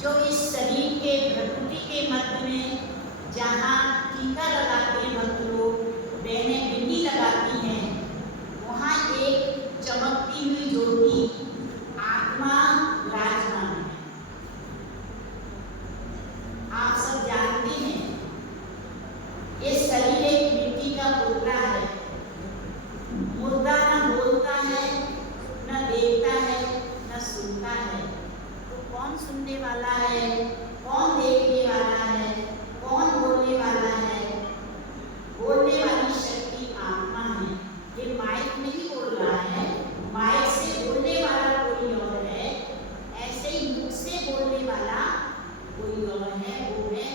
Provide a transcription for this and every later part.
जो इस शरीर के प्रकृति के मध्य में जहाँ टीका लगाते हैं भक्त लोग, बहनें बिंदी लगाती हैं, वहाँ एक चमकती हुई ज्योति आत्मा विराजमान है। आप सब जानते हैं ये शरीर एक मिट्टी का पुतला है। मुर्दा न बोलता है, न देखता है, न सुनता है। तो कौन सुनने वाला है, कौन देखने वाला है, कौन बोलने वाला है? बोलने वाली शक्ति आत्मा है। ये माइक नहीं बोल रहा है, माइक से बोलने वाला कोई और है, ऐसे ही मुख से बोलने वाला कोई और है, वो है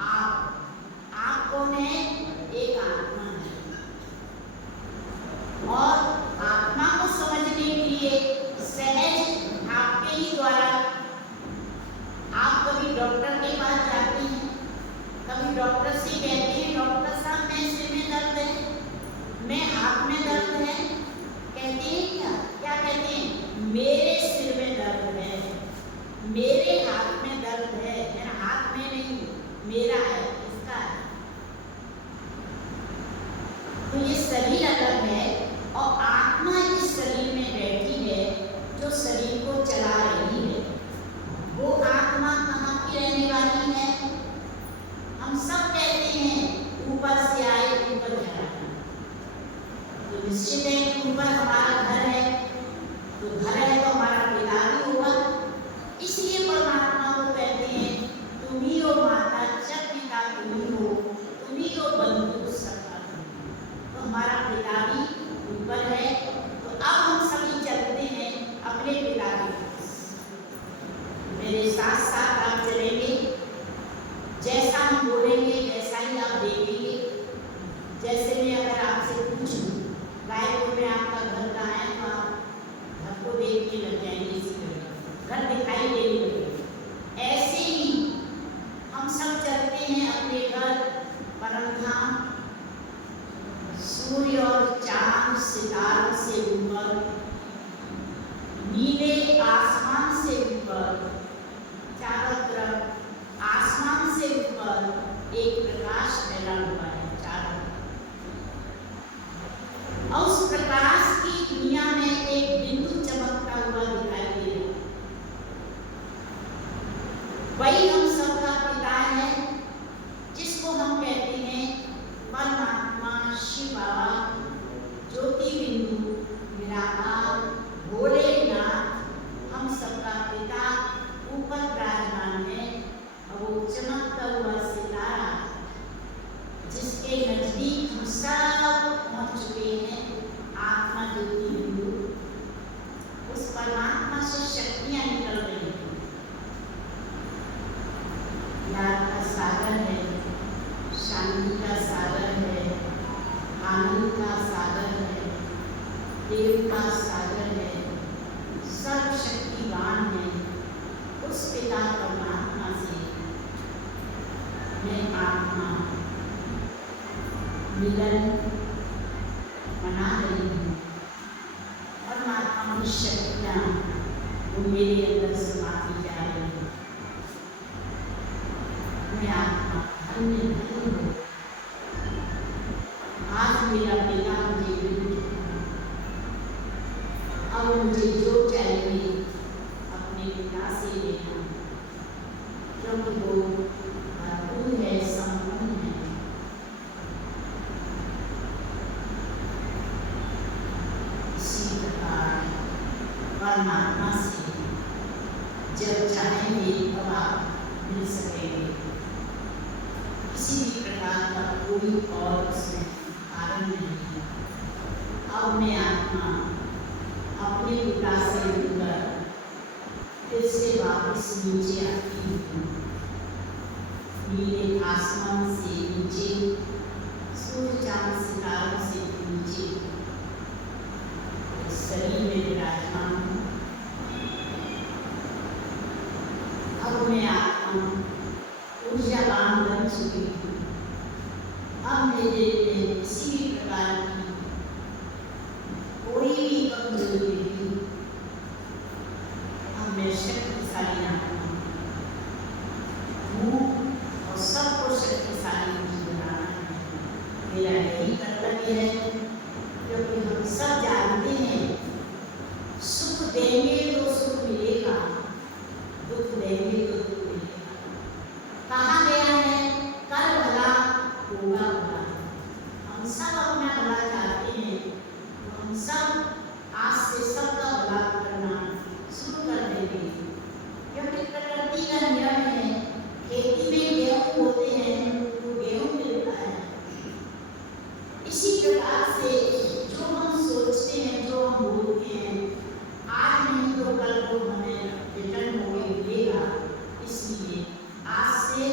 आप। आप कौन है? एक आत्मा है। और आत्मा को समझने के लिए सहज आपके ही द्वारा आप कभी डॉक्टर के पास जाते हैं, कभी डॉक्टर से कहते हैं डॉक्टर साहब मैं सिर में दर्द है, मैं हाथ में दर्द है, कहते हैं क्या कहते हैं? मेरे सिर में दर्द है, मेरे हाथ में दर्द है। मेरा हाथ में नहीं, मेरा है, इसका है। तो ये शरीर अलग है और आत्मा इस शरीर में बैठी है जो शरीर को चला रही है। वो आत्मा कहाँ की रहने वाली है? हम सब कहते हैं ऊपर से आए ऊपर जा। तो निश्चित है कि ऊपर हमारा घर है, तो घर है तो हमारा पिता भी होगा। इसलिए परमात्मा को कहते हैं तुम ही हो माता जब पिता तुम ही हो, तुम ही हो बंधु सबका। तो हमारा पिता भी ऊपर है। तो अब हम सभी चलते हैं अपने पिता के पास। मेरे साथ साथ आप चलेंगे, जैसा हम बोलेंगे वैसा ही आप देखेंगे। जैसे मैं अगर आपसे पूछूं रायपुर में आपका घर कहाँ है, तो आप घर को देख के लग जाएंगे, इसी तरह घर दिखाई देने लगेगा। ऐसे ही हम सब चलते हैं अपने घर परम धाम, सूर्य और चांद सितारों से ऊपर, नीले आसमान से ऊपर, चारों तरफ आसमान से ऊपर एक प्रकाश फैला हुआ है चारों। और उस प्रकाश की दुनिया में एक बिंदु चमकता हुआ दिखाई दे रहा है। वही हम सबका पिता है, जिसको हम कहते हैं परमात्मा शिव बाबा, ज्योति बिंदु, निराकार, भोलेनाथ, हम सबका पिता ऊपर विराजमान है। और वो चमकता हुआ सितारा जिसके नजदीक हम सब पहुंच चुके हैं, आत्मा ज्योति बिंदु, उस परमात्मा से शक्तियां निकल रही हैं। याद का सागर है, शांति का सागर है, आनंद का सागर है, देव का सागर है, सर्वशक्तिवान है। उस पिता परमात्मा से मैं आत्मा मिलन मना रही हूँ। परमात्मा की शक्तियाँ वो मेरे अंदर समाती जा रही है। मैं आत्मा धन्य हूँ। आज मेरा पिता मुझे मिल चुका, अब मुझे जो चाहिए अपने पिता से लेना, क्योंकि वो भरपूर है, संपूर्ण है। इसी प्रकार परमात्मा से जब चाहेंगे तब आप मिल सकेंगे। किसी भी प्रकार का कोई और उसमें कारण नहीं है। अब मैं आत्मा अपने पिता से मिलकर फिर से वापस नीचे आती हूँ। नीले आसमान से नीचे, सूर्य चांद सितारों से नीचे शरीर में विराजमान हूँ। अब मैं आत्मा ऊर्जावान बन चुकी हूँ। अब मेरे लिए किसी भी प्रकार की कोई भी कमजोरी नहीं। अब मैं शक्तिशाली आत्मा देंगे तो सुख मिलेगा, दुख देंगे तो दुख मिलेगा। कहा गया है कर भला होगा भला। हम सब अपना भला चाहते हैं, तो हम सब आज से सबका भला करना शुरू कर देंगे, क्योंकि प्रकृति का नियम है। खेती में गेहूं बोते हैं तो गेहूं मिलता है। इसी प्रकार से जो हम सोचते हैं, जो हम बोलते हैं, आज नहीं तो कल को हमें रिटर्न होके मिलेगा। इसलिए आज से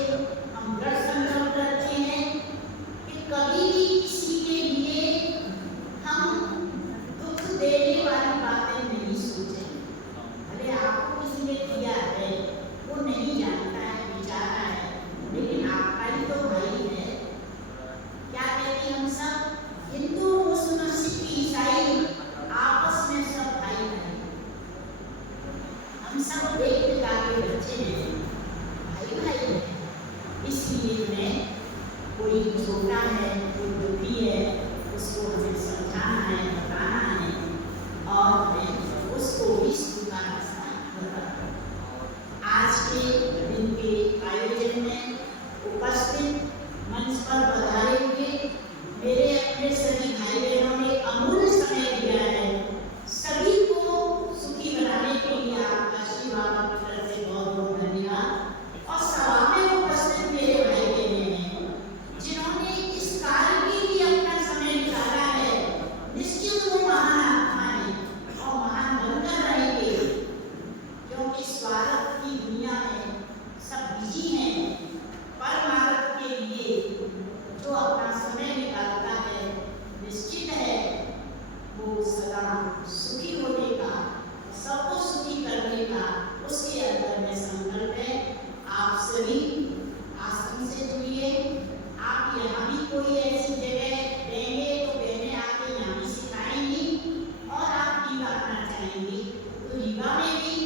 हम दृढ़ संकल्प करते हैं कि कभी भी किसी के लिए हम दुख देने वाली बातें नहीं सोचें। भले आपको किसी ने दिया है, वो नहीं जानता है, बेचारा है, लेकिन आपका ही तो भाई है। क्या कहते हैं हम सब? हिंदू मुस्लिम सिख ईसाई आपस में सब भाई हैं। हम सब एक पिता के बच्चे हैं, भाई भाई हैं। इसलिए मैं कोई छोटा है, कोई दुखी है, उसको हमें समझाना है, बताना है और हमें उसको इस दुआ के साथ बताना। आज के दिन के आयोजन में उपस्थित मंच पर पधारे हुए मेरे अपने सभी भाई बहनों ने अमूल्य समय दिया है। सभी को सुखी बनाने के लिए आपका आशीर्वाद की तरफ से बहुत बहुत धन्यवाद। और सभा में उपस्थित मेरे भाई बहन हैं जिन्होंने इस कार्य के लिए अपना समय निकाला है। निश्चित वो महान आत्मा है और महान बनकर रहेंगे, क्योंकि स्वार्थ की दुनिया में सब बिजी हैं। परमार्थ के लिए जो अपना समय निकालता है, निश्चित है वो सदा सुखी होने का, सबको सुखी करने का उसके अंदर में संकल्प है। आप सभी आश्रम से जुड़िए। आप यहाँ भी कोई ऐसी जगह देंगे तो बहनें आके यहाँ भी सिखाएंगी और आप रीवा करना चाहेंगी तो रीवा में भी